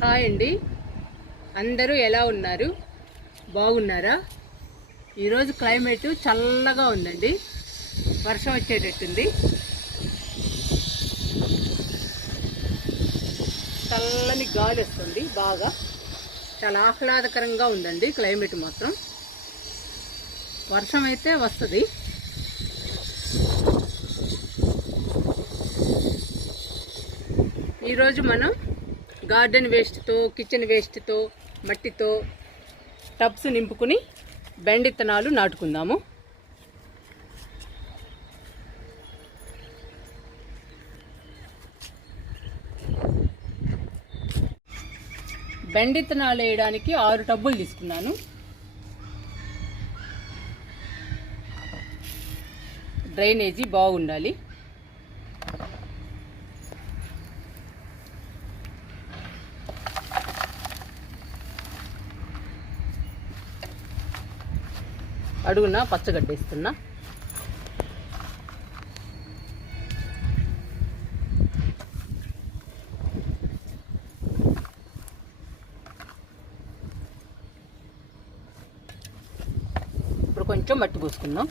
Hi అండి, అందరూ ఎలా ఉన్నారు? బాగున్నారా? ఈరోజు క్లైమేట్ చల్లగా ఉందండి, వర్షం వచ్చేటట్టుంది. చల్లని గాలి వస్తుంది, బాగా చాలా ఆహ్లాదకరంగా ఉందండి క్లైమేట్ మాత్రం. వర్షం అయితే వస్తుంది. ఈరోజు మనం గార్డెన్ వేస్ట్తో, కిచెన్ వేస్ట్తో, మట్టితో టబ్స్ నింపుకుని బెండ విత్తనాలు నాటుకుందాము. బెండ విత్తనాలు వేయడానికి 6 టబ్బులు తీసుకున్నాను. డ్రైనేజీ బాగుండాలి. అడుగున పచ్చగడ్డేస్తున్నా. ఇప్పుడు కొంచెం మట్టి పోసుకుందాం.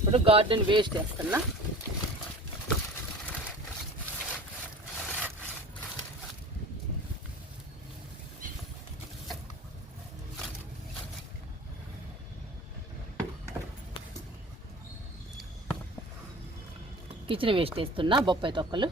ఇప్పుడు గార్డెన్ వేస్ట్ వేస్తున్నా. కిచెన్ వేస్ట్ వేస్తున్నా, బొప్పాయి తొక్కలు.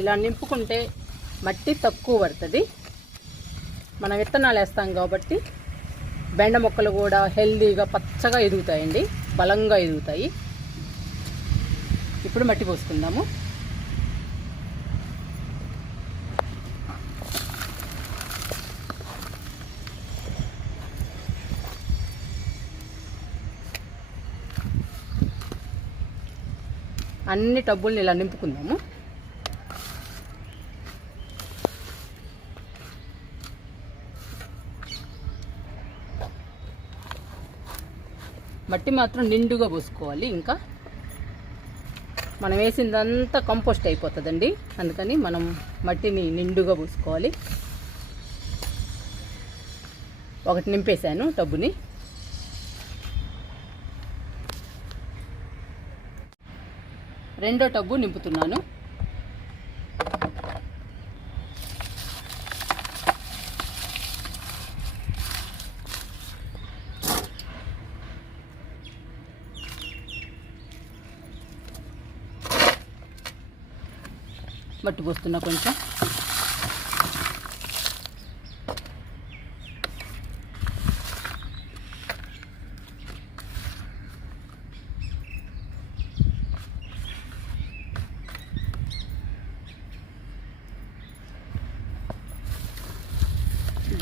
ఇలా నింపుకుంటే మట్టి తక్కువ పడుతుంది. మనం విత్తనాలు వేస్తాం కాబట్టి బెండ మొక్కలు కూడా హెల్దీగా పచ్చగా ఎదుగుతాయండి, బలంగా ఎదుగుతాయి. ఇప్పుడు మట్టి పోసుకుందాము. అన్ని టబ్బుల్ని ఇలా నింపుకుందాము. మట్టి మాత్రం నిండుగా పోసుకోవాలి. ఇంకా మనం వేసిందంతా కంపోస్ట్ అయిపోతుందండి, అందుకని మనం మట్టిని నిండుగా పోసుకోవాలి. ఒకటి నింపేశాను టబ్బుని. రెండో టబ్బు నింపుతున్నాను. మట్టి పోస్తున్నా కొంచెం.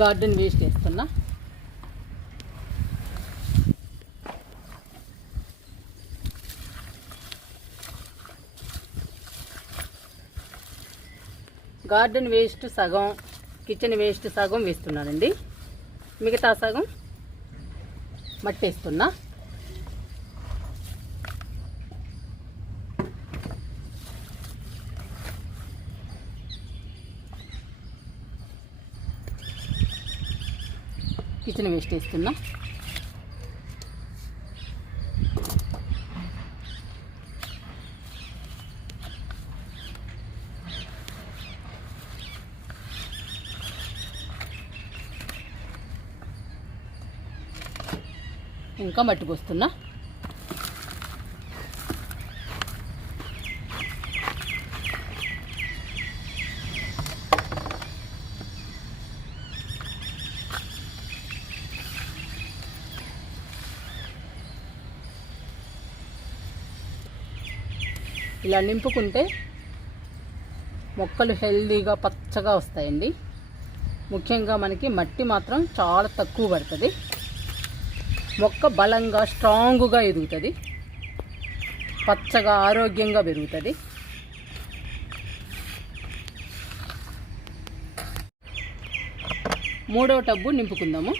గార్డెన్ వేస్ట్ వేస్తున్నా. గార్డెన్ వేస్ట్ సగం, కిచెన్ వేస్ట్ సగం వేస్తున్నానండి. మిగతా సగం మట్టి వేస్తున్నా. కిచెన్ వేస్ట్ వేస్తున్నా. ఇంకా మట్టి పోస్తున్నా. ఇలా నింపుకుంటే మొక్కలు హెల్దీగా పచ్చగా వస్తాయండి. ముఖ్యంగా మనకి మట్టి మాత్రం చాలా తక్కువ పడుతుంది. మొక్క బలంగా స్ట్రాంగ్గా ఎదుగుతుంది, పచ్చగా ఆరోగ్యంగా పెరుగుతుంది. మూడవ టబ్బు నింపుకుందాము.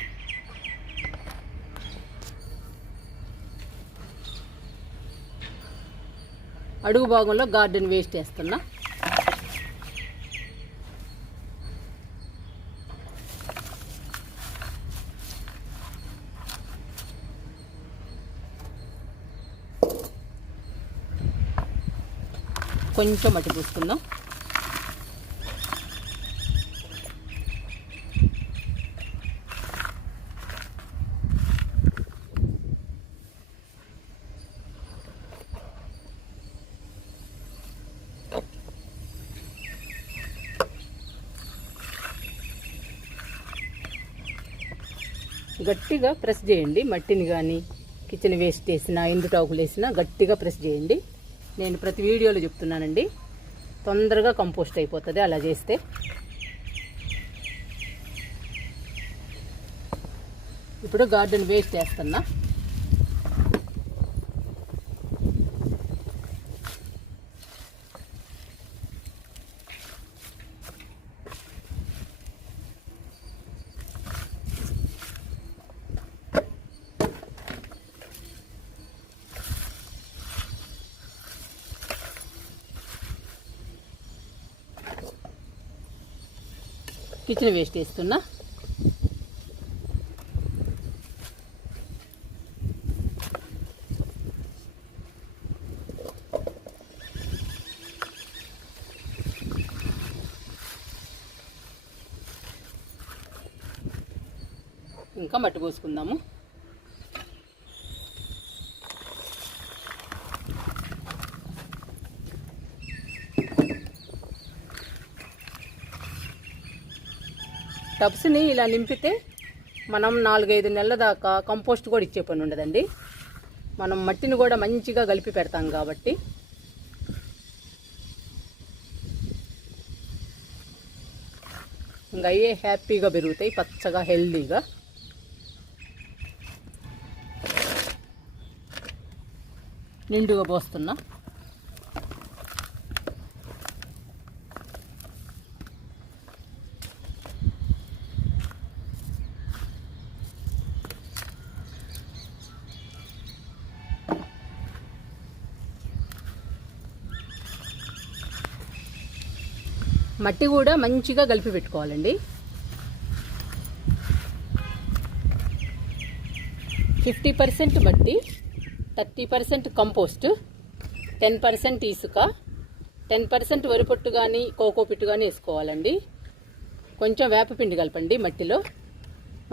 అడుగు భాగంలో గార్డెన్ వేస్ట్ వేస్తున్నా. కొంచెం మట్టి పూసుకుందాం. గట్టిగా ప్రెస్ చేయండి. మట్టిని కానీ కిచెన్ వేస్ట్ వేసినా ఎండుటాకులు వేసినా గట్టిగా ప్రెస్ చేయండి. నేను ప్రతి వీడియోలో చెప్తున్నానండి, తొందరగా కంపోస్ట్ అయిపోతుంది అలా చేస్తే. ఇప్పుడు గార్డెన్ వేస్ట్ వేస్తున్నా. కిచెన్ వేస్ట్ వేస్తున్నా. ఇంకా మట్టి పోసుకుందాము. టబ్స్ని ఇలా నింపితే మనం 4-5 నెలల దాకా కంపోస్ట్ కూడా ఇచ్చే పని ఉండదండి. మనం మట్టిని కూడా మంచిగా కలిపి పెడతాం కాబట్టి. ఇంకా అయ్యే హ్యాపీగా పెరుగుతాయి, పచ్చగా హెల్దీగా. నిండుగా పోస్తున్నా. మట్టి కూడా మంచిగా కలిపి పెట్టుకోవాలండి. 50% మట్టి, 30% కంపోస్ట్, 10% ఇసుక, 10% వరిపొట్టు కానీ కోకోపిట్టు కానీ వేసుకోవాలండి. కొంచెం వేపపిండి కలపండి మట్టిలో.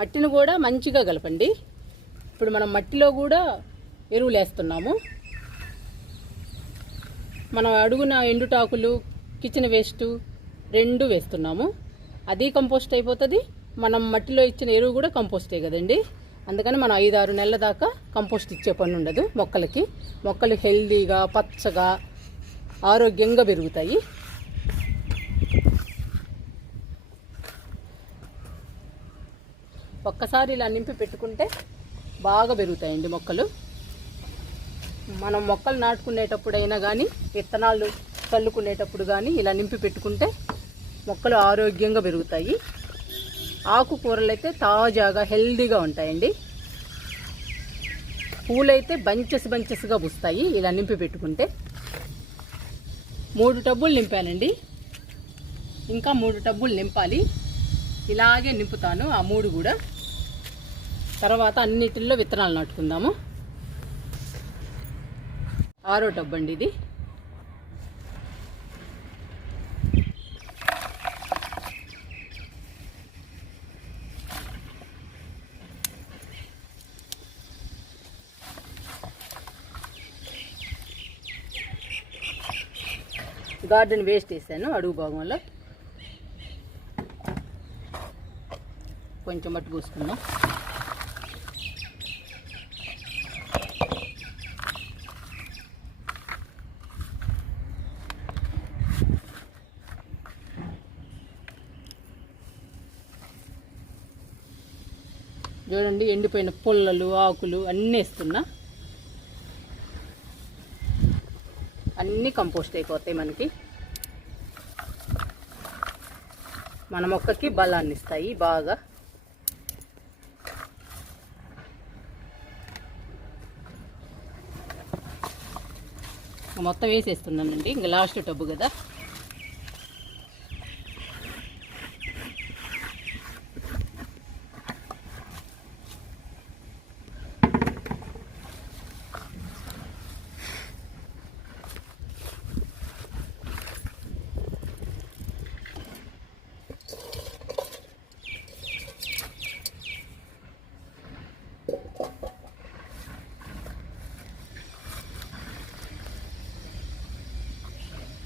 మట్టిని కూడా మంచిగా కలపండి. ఇప్పుడు మనం మట్టిలో కూడా ఎరువులు వేస్తున్నాము. మనం అడుగున ఎండుటాకులు, కిచెన్ వేస్ట్ 2 వేస్తున్నాము. అది కంపోస్ట్ అయిపోతుంది. మనం మట్టిలో ఇచ్చిన ఎరువు కూడా కంపోస్టే కదండి. అందుకని మనం 5-6 నెలల దాకా కంపోస్ట్ ఇచ్చే పని ఉండదు మొక్కలకి. మొక్కలు హెల్దీగా పచ్చగా ఆరోగ్యంగా పెరుగుతాయి. ఒక్కసారి ఇలా నింపి పెట్టుకుంటే బాగా పెరుగుతాయండి మొక్కలు. మనం మొక్కలు నాటుకునేటప్పుడైనా కానీ విత్తనాలు చల్లుకునేటప్పుడు కానీ ఇలా నింపి పెట్టుకుంటే మొక్కలు ఆరోగ్యంగా పెరుగుతాయి. ఆకుకూరలు అయితే తాజాగా హెల్దీగా ఉంటాయండి. పూలైతే బంచెస్గా పూస్తాయి ఇలా నింపి పెట్టుకుంటే. 3 టబ్బులు నింపానండి. ఇంకా 3 టబ్బులు నింపాలి. ఇలాగే నింపుతాను ఆ 3 కూడా. తర్వాత అన్నిటిల్లో విత్తనాలు నాటుకుందాము. 6వ టబ్బు అండి ఇది. గార్డెన్ వేస్ట్ వేసాను అడుగు భాగంలో. కొంచెం మట్టి పోసుకుందాం. చూడండి ఎండిపోయిన పుల్లలు ఆకులు అన్నీ వేస్తున్నా. అన్నీ కంపోస్ట్ అయిపోతాయి మనకి. మన మొక్కకి బలాన్ని ఇస్తాయి బాగా. మొత్తం వేసేస్తున్నానండి, ఇంకా లాస్ట్ టబ్బు కదా.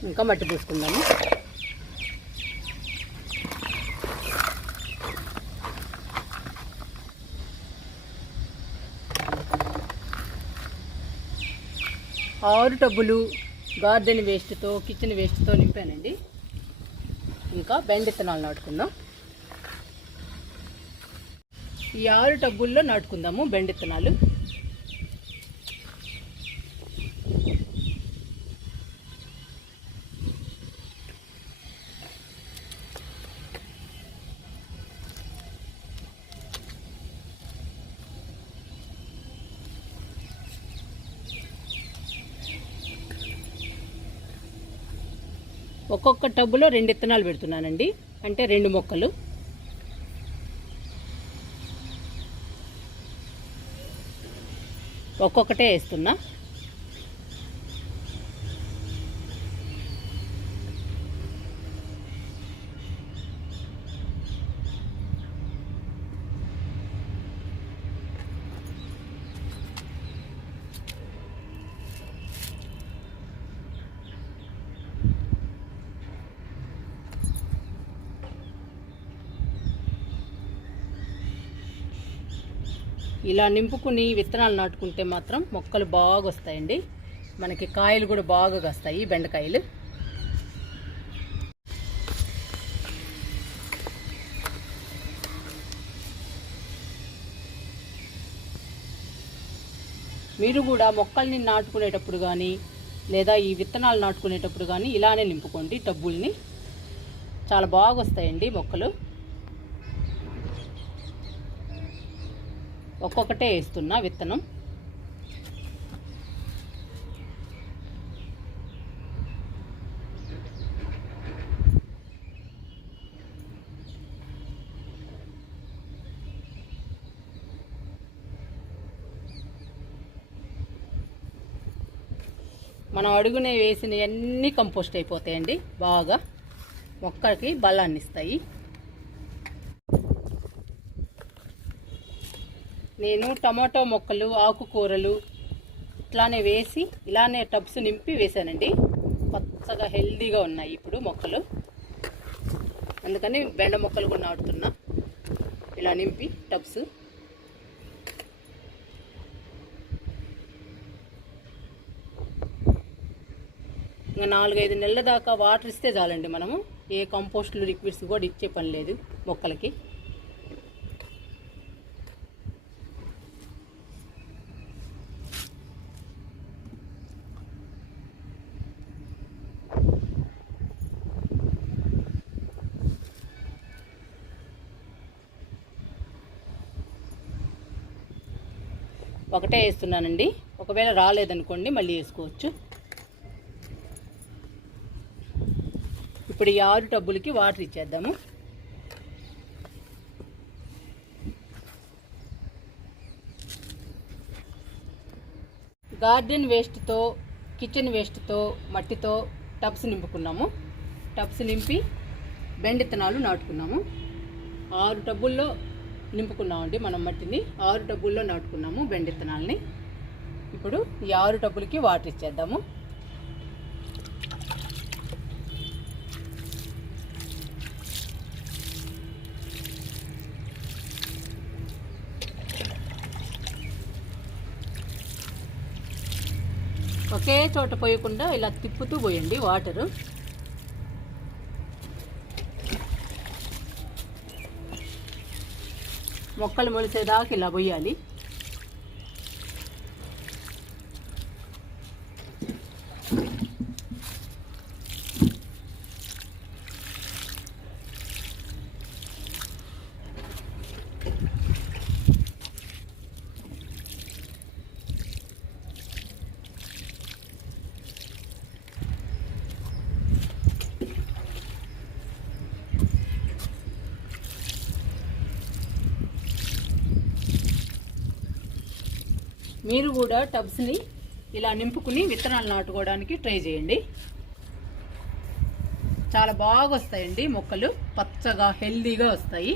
ఇంకా మట్టి పూసుకుందాము. ఆరు టబ్బులు గార్డెన్ వేస్ట్తో కిచెన్ వేస్ట్తో నింపానండి. ఇంకా బెండ విత్తనాలు నాటుకుందాం. ఈ 6 టబ్బుల్లో నాటుకుందాము బెండ విత్తనాలు. ఒక్కొక్క టబ్బులో 2 విత్తనాలు పెడుతున్నానండి, అంటే 2 మొక్కలు. ఒక్కొక్కటే వేస్తున్నా. ఇలా నింపుకుని విత్తనాలు నాటుకుంటే మాత్రం మొక్కలు బాగా వస్తాయండి. మనకి కాయలు కూడా బాగా వస్తాయి బెండకాయలు. మీరు కూడా మొక్కల్ని నాటుకునేటప్పుడు కానీ లేదా ఈ విత్తనాలు నాటుకునేటప్పుడు కానీ ఇలానే నింపుకోండి టబ్బుల్ని. చాలా బాగా వస్తాయండి మొక్కలు. ఒక్కొక్కటే వేస్తున్నా విత్తనం. మనం అడుగునే వేసినవన్నీ కంపోస్ట్ అయిపోతాయండి. బాగా మొక్కకి బలాన్ని ఇస్తాయి. నేను టమాటో మొక్కలు ఆకుకూరలు ఇట్లానే వేసి ఇలానే టబ్స్ నింపి వేసానండి. పచ్చగా హెల్దీగా ఉన్నాయి ఇప్పుడు మొక్కలు. అందుకని బెండ మొక్కలు కూడా నాటుతున్నా ఇలా నింపి టబ్స్. ఇంకా 4-5 నెలల దాకా వాటర్ ఇస్తే చాలండి. మనము ఏ కంపోస్ట్లు లిక్విడ్స్ కూడా ఇచ్చే పని లేదు మొక్కలకి. ఒకటే వేస్తున్నానండి. ఒకవేళ రాలేదనుకోండి మళ్ళీ వేసుకోవచ్చు. ఇప్పుడు ఈ 6 టబ్బులకి వాటర్ ఇచ్చేద్దాము. గార్డెన్ వేస్ట్తో కిచెన్ వేస్ట్తో మట్టితో టబ్స్ నింపుకున్నాము. టబ్స్ నింపి బెండ విత్తనాలు నాటుకున్నాము. 6 టబ్బుల్లో నింపుకున్నామండి మనం మట్టిని. 6 టబ్బుల్లో నాటుకున్నాము బెండ విత్తనాలని. ఇప్పుడు ఈ 6 టబ్బులకి వాటర్ ఇచ్చేద్దాము. ఒకే చోట పోయకుండా ఇలా తిప్పుతూ పోయండి వాటరు. మొక్కలు మొలిసేదాకా ఇలా పోయాలి. మీరు కూడా టబ్స్ని ఇలా నింపుకుని విత్తనాలు నాటుకోవడానికి ట్రై చేయండి. చాలా బాగా వస్తాయండి మొక్కలు, పచ్చగా హెల్దీగా వస్తాయి.